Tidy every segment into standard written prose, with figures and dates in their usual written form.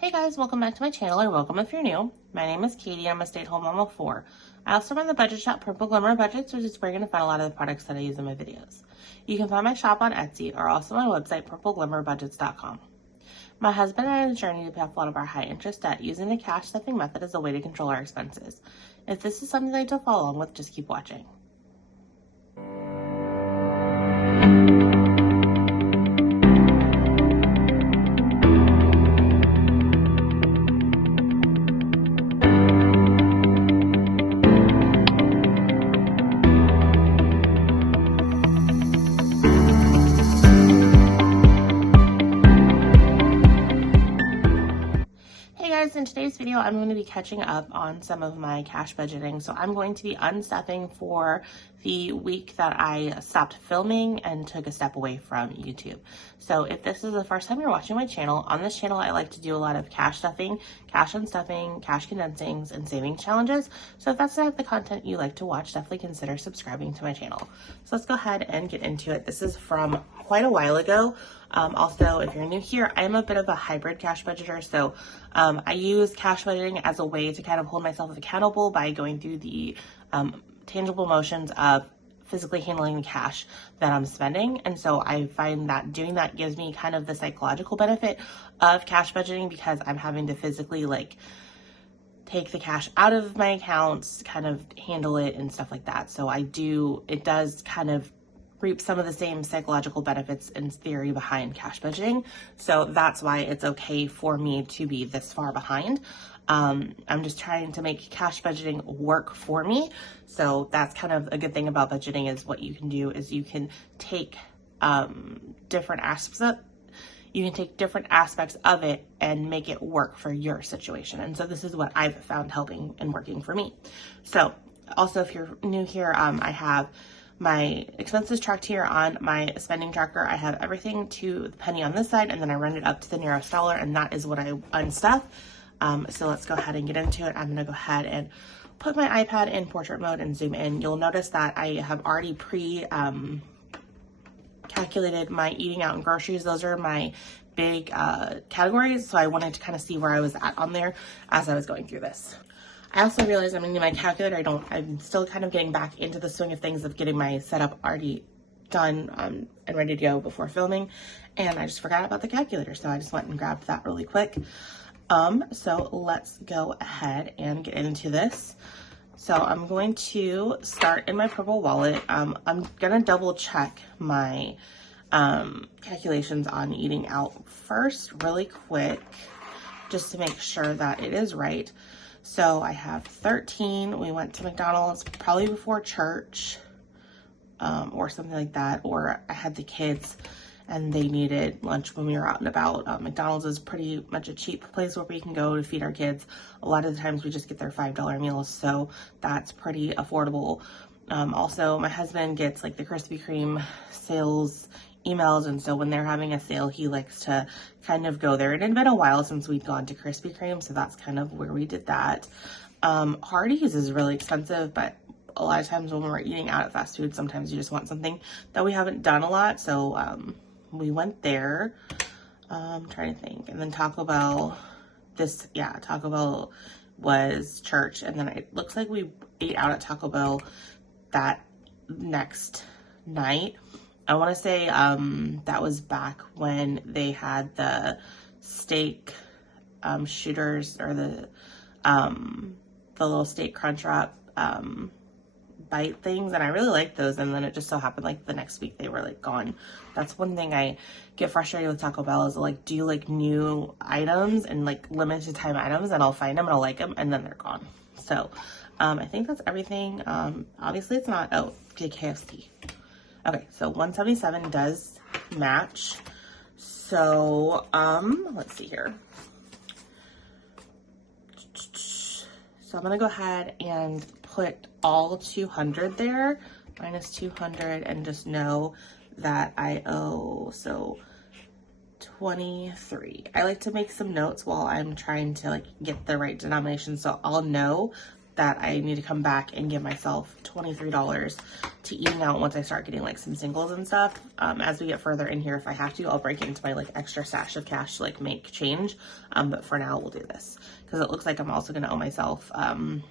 Hey guys, welcome back to my channel, or welcome if you're new. My name is Katie, I'm a stay-at-home mom of 4. I also run the budget shop Purple Glimmer Budgets, which is where you're going to find a lot of the products that I use in my videos. You can find my shop on Etsy or also my website, purpleglimmerbudgets.com. My husband and I are on a journey to pay off a lot of our high interest debt using the cash stuffing method as a way to control our expenses. If this is something you'd like to follow along with, just keep watching. In today's video, I'm going to be catching up on some of my cash budgeting. So I'm going to be unstuffing for the week that I stopped filming and took a step away from YouTube. So if this is the first time you're watching my channel, on this channel I like to do a lot of cash stuffing, cash unstuffing, cash condensings, and savings challenges. So if that's not the content you like to watch, definitely consider subscribing to my channel. So let's go ahead and get into it. This is from quite a while ago. Also, if you're new here, I'm a bit of a hybrid cash budgeter. So I use cash budgeting as a way to kind of hold myself accountable by going through the tangible motions of physically handling the cash that I'm spending. And so I find that doing that gives me kind of the psychological benefit of cash budgeting, because I'm having to physically take the cash out of my accounts, kind of handle it and stuff like that. So it does kind of reap some of the same psychological benefits in theory behind cash budgeting. So that's why it's okay for me to be this far behind. I'm just trying to make cash budgeting work for me. So that's kind of a good thing about budgeting, is what you can do is you can take different aspects of it and make it work for your situation. And so this is what I've found helping and working for me. So also, if you're new here, I have my expenses tracked here on my spending tracker. I have everything to the penny on this side, and then I run it up to the nearest dollar, and that is what I unstuff. So let's go ahead and get into it. I'm gonna go ahead and put my iPad in portrait mode and zoom in. You'll notice that I have already calculated my eating out and groceries. Those are my big categories, so I wanted to kind of see where I was at on there as I was going through this. I also realized I'm using my calculator. I'm still kind of getting back into the swing of things of getting my setup already done and ready to go before filming. And I just forgot about the calculator. So I just went and grabbed that really quick. So let's go ahead and get into this. So I'm going to start in my Purple wallet. I'm going to double check my calculations on eating out first really quick, just to make sure that it is right. So I have 13. We went to McDonald's probably before church, or something like that. Or I had the kids and they needed lunch when we were out and about. McDonald's is pretty much a cheap place where we can go to feed our kids. A lot of the times we just get their $5 meals, so that's pretty affordable. Also, my husband gets the Krispy Kreme sales emails, and so when they're having a sale, he likes to kind of go there. It had been a while since we'd gone to Krispy Kreme, so that's kind of where we did that. Hardee's is really expensive, but a lot of times when we're eating out at fast food, sometimes you just want something that we haven't done a lot, so we went there. I'm trying to think. And then Taco Bell, Taco Bell was church, and then it looks like we ate out at Taco Bell that next night. I want to say that was back when they had the steak shooters, or the little steak crunch wrap bite things, and I really liked those. And then it just so happened the next week they were gone. That's one thing I get frustrated with Taco Bell, is do new items and limited time items, and I'll find them and I'll like them, and then they're gone. So I think that's everything. Obviously it's not. Oh, KFC. Okay, so 177 does match. So, let's see here. So I'm gonna go ahead and put all 200 there, minus 200, and just know that I owe, so 23. I like to make some notes while I'm trying to get the right denomination, so I'll know that I need to come back and give myself $23 to eating out once I start getting like some singles and stuff. As we get further in here, if I have to, I'll break into my like extra stash of cash to like make change. But for now, we'll do this because it looks like I'm also going to owe myself $9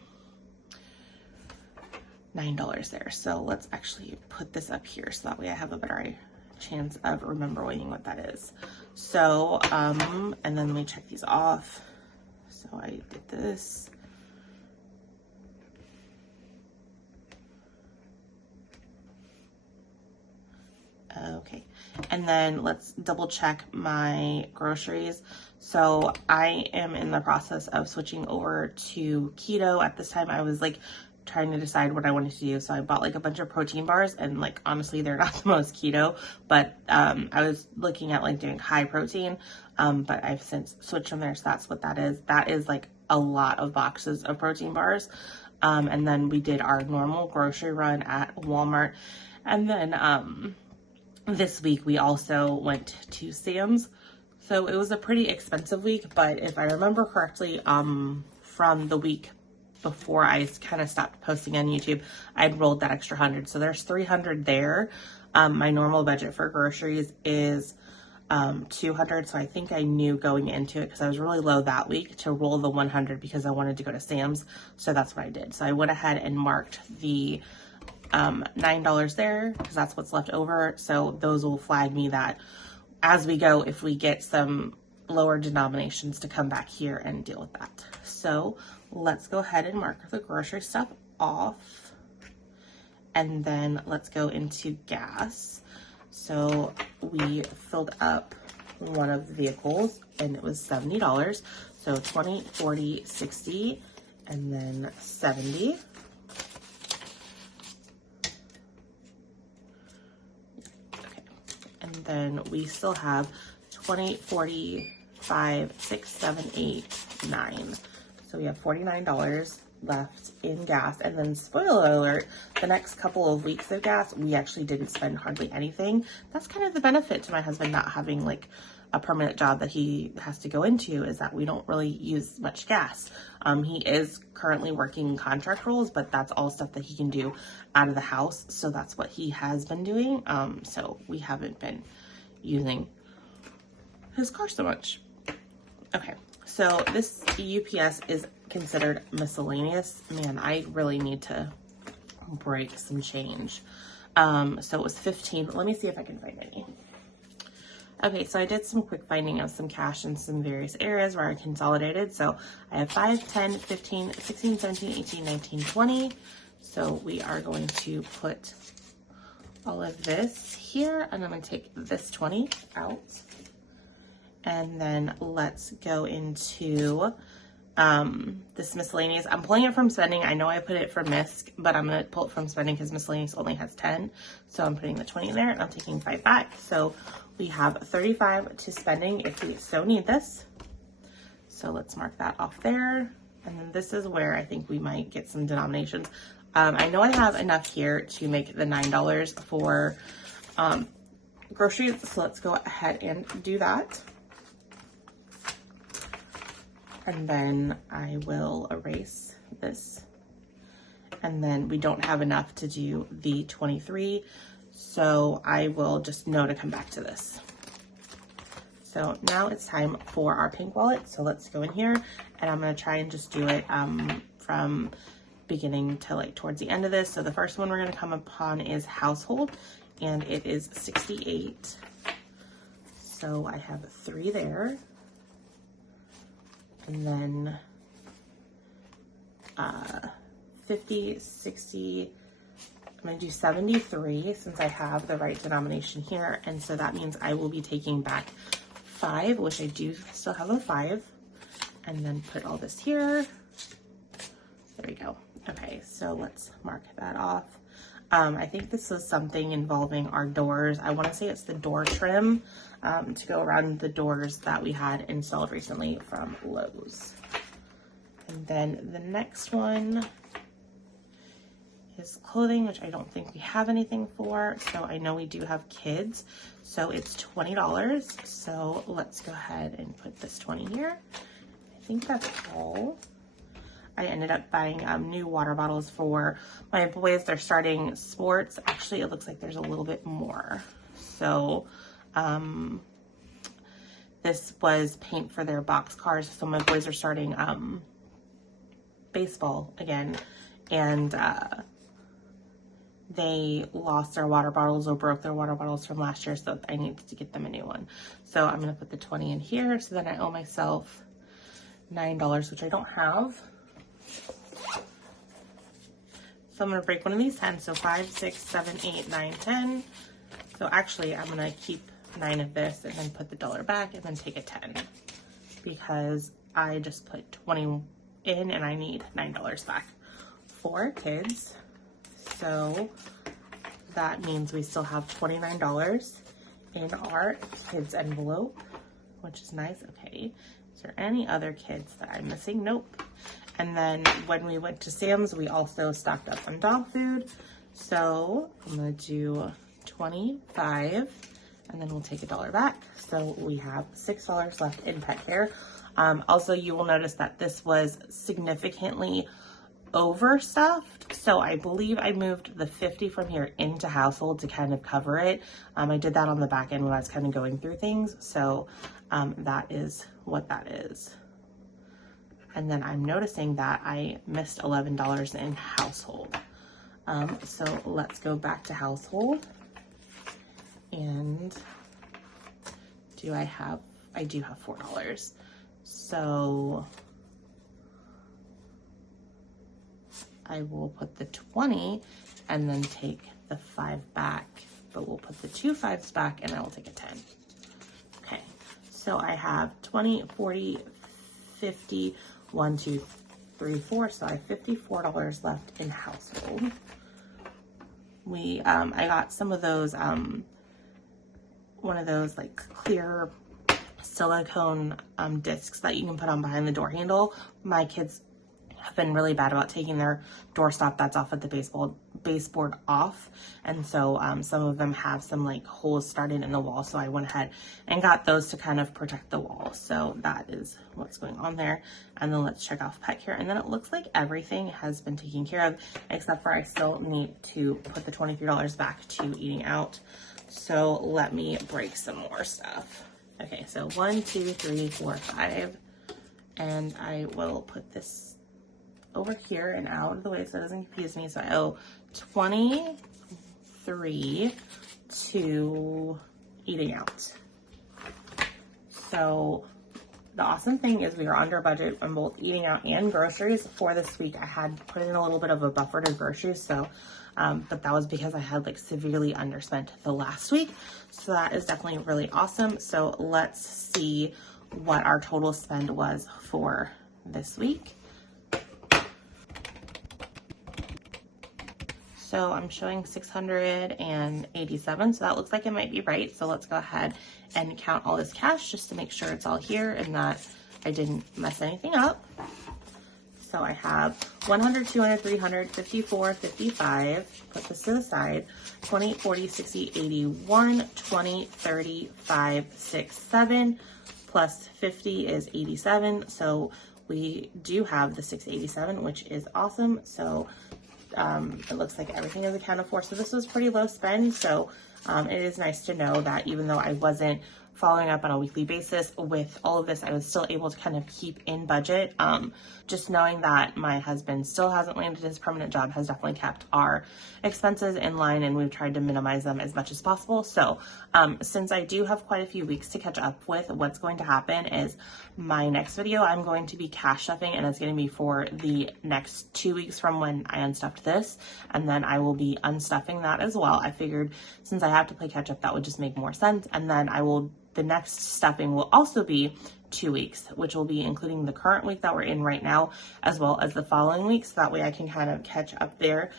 there. So let's actually put this up here so that way I have a better chance of remembering what that is. So, and then let me check these off. So I did this. Okay, and then let's double check my groceries. So I am in the process of switching over to keto. At this time I was like trying to decide what I wanted to do. So I bought like a bunch of protein bars, and like honestly they're not the most keto, but I was looking at like doing high protein, but I've since switched from there. So that's what that is. That is like a lot of boxes of protein bars. And then we did our normal grocery run at Walmart, and then this week we also went to Sam's. So it was a pretty expensive week, but if I remember correctly, from the week before I kind of stopped posting on YouTube, I'd rolled that extra 100. So there's 300 there. My normal budget for groceries is 200. So I think I knew going into it, because I was really low that week, to roll the 100 because I wanted to go to Sam's. So that's what I did. So I went ahead and marked the $9 there because that's what's left over. So those will flag me that as we go, if we get some lower denominations, to come back here and deal with that. So let's go ahead and mark the grocery stuff off, and then let's go into gas. So we filled up one of the vehicles and it was $70. So 20, 40, 60, and then 70. And then we still have 20, 40, 5, 6, 7, 8, 9. So we have $49 left in gas. And then spoiler alert, the next couple of weeks of gas, we actually didn't spend hardly anything. That's kind of the benefit to my husband not having like a permanent job that he has to go into, is that we don't really use much gas. He is currently working contract roles, but that's all stuff that he can do out of the house. So that's what he has been doing. So we haven't been using his car so much. Okay, so this UPS is considered miscellaneous. Man, I really need to break some change. So it was 15. Let me see if I can find any. Okay, so I did some quick finding of some cash in some various areas where I consolidated. So I have 5, 10, 15, 16, 17, 18, 19, 20. So we are going to put all of this here, and I'm going to take this 20 out. And then let's go into this miscellaneous. I'm pulling it from spending. I know I put it from MISC, but I'm going to pull it from spending because miscellaneous only has 10. So I'm putting the 20 in there, and I'm taking 5 back. So we have 35 to spending if we so need this. So let's mark that off there. And then this is where I think we might get some denominations. I know I have enough here to make the $9 for groceries. So let's go ahead and do that. And then I will erase this. And then we don't have enough to do the 23. So I will just know to come back to this. So now it's time for our pink wallet. So let's go in here, and I'm going to try and just do it from beginning to like towards the end of this. So the first one we're going to come upon is household, and it is 68. So I have 3 there. And then 50, 60, I'm going to do 73 since I have the right denomination here. And so that means I will be taking back 5, which I do still have a 5. And then put all this here. There we go. Okay, so let's mark that off. I think this was something involving our doors. I want to say it's the door trim to go around the doors that we had installed recently from Lowe's. And then the next one is clothing, which I don't think we have anything for. So I know we do have kids. So it's $20. So let's go ahead and put this 20 here. I think that's all. I ended up buying new water bottles for my boys. They're starting sports. Actually, it looks like there's a little bit more. So this was paint for their box cars. So my boys are starting baseball again. And they lost their water bottles or broke their water bottles from last year. So I needed to get them a new one. So I'm going to put the 20 in here. So then I owe myself $9, which I don't have. So I'm going to break one of these 10. So 5, 6, 7, 8, 9, 10. So actually I'm going to keep 9 of this and then put the $1 back and then take a 10 because I just put 20 in and I need $9 back. 4 kids. So that means we still have $29 in our kids envelope, which is nice. Okay. Is there any other kids that I'm missing? Nope. And then when we went to Sam's, we also stocked up on dog food. So I'm going to do 25 and then we'll take $1 back. So we have $6 left in pet care. Also, you will notice that this was significantly overstuffed. So I believe I moved the 50 from here into household to kind of cover it. I did that on the back end when I was kind of going through things. So that is what that is. And then I'm noticing that I missed $11 in household. So let's go back to household. And I do have $4. So I will put the 20 and then take the 5 back, but we'll put the 2 5s back and I will take a 10. Okay, so I have 20, 40, 50, 1, 2, 3, 4. So I have $54 left in household. I got some of those, one of those like clear silicone discs that you can put on behind the door handle. My kids have been really bad about taking their doorstop that's off at the baseboard off, and so some of them have some like holes started in the wall, so I went ahead and got those to kind of protect the wall. So that is what's going on there. And then let's check off pet care, and then it looks like everything has been taken care of except for I still need to put the $23 back to eating out. So let me break some more stuff. Okay, so 1, 2, 3, 4, 5, and I will put this over here and out of the way so it doesn't confuse me. So I owe 23 to eating out. So the awesome thing is we are under budget on both eating out and groceries for this week. I had put in a little bit of a buffer to groceries, so but that was because I had like severely underspent the last week. So that is definitely really awesome. So let's see what our total spend was for this week. So I'm showing 687, so that looks like it might be right. So let's go ahead and count all this cash just to make sure it's all here and that I didn't mess anything up. So I have 100, 200, 300, 54, 55, put this to the side, 20, 40, 60, 81, 20, 30, 5, 6, 7, plus 50 is 87. So we do have the 687, which is awesome. So it looks like everything is accounted for. So this was pretty low spend. So it is nice to know that even though I wasn't following up on a weekly basis with all of this, I was still able to kind of keep in budget. Just knowing that my husband still hasn't landed his permanent job has definitely kept our expenses in line, and we've tried to minimize them as much as possible. So since I do have quite a few weeks to catch up with, what's going to happen is my next video, I'm going to be cash stuffing, and it's going to be for the next 2 weeks from when I unstuffed this, and then I will be unstuffing that as well. I figured since I have to play catch up, that would just make more sense. And then the next stuffing will also be 2 weeks, which will be including the current week that we're in right now, as well as the following week. So that way I can kind of catch up there.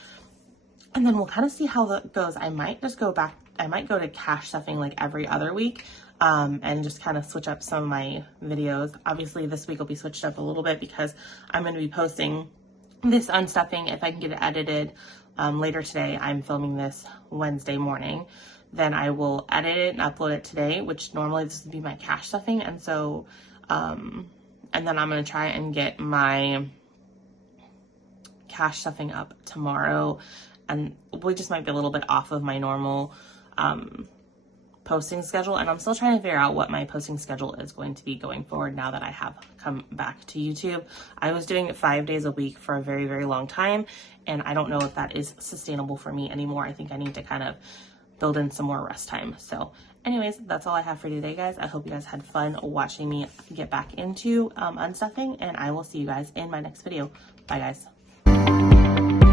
And then we'll kind of see how that goes. I might just go back. I might go to cash stuffing like every other week, and just kind of switch up some of my videos. Obviously this week will be switched up a little bit because I'm going to be posting this unstuffing if I can get it edited later today. I'm filming this Wednesday morning. Then I will edit it and upload it today, which normally this would be my cash stuffing. And so, and then I'm going to try and get my cash stuffing up tomorrow, and we just might be a little bit off of my normal posting schedule, and I'm still trying to figure out what my posting schedule is going to be going forward now that I have come back to YouTube. I was doing it 5 days a week for a very, very long time, and I don't know if that is sustainable for me anymore. I think I need to kind of build in some more rest time. So anyways, that's all I have for you today, guys. I hope you guys had fun watching me get back into unstuffing, and I will see you guys in my next video. Bye, guys.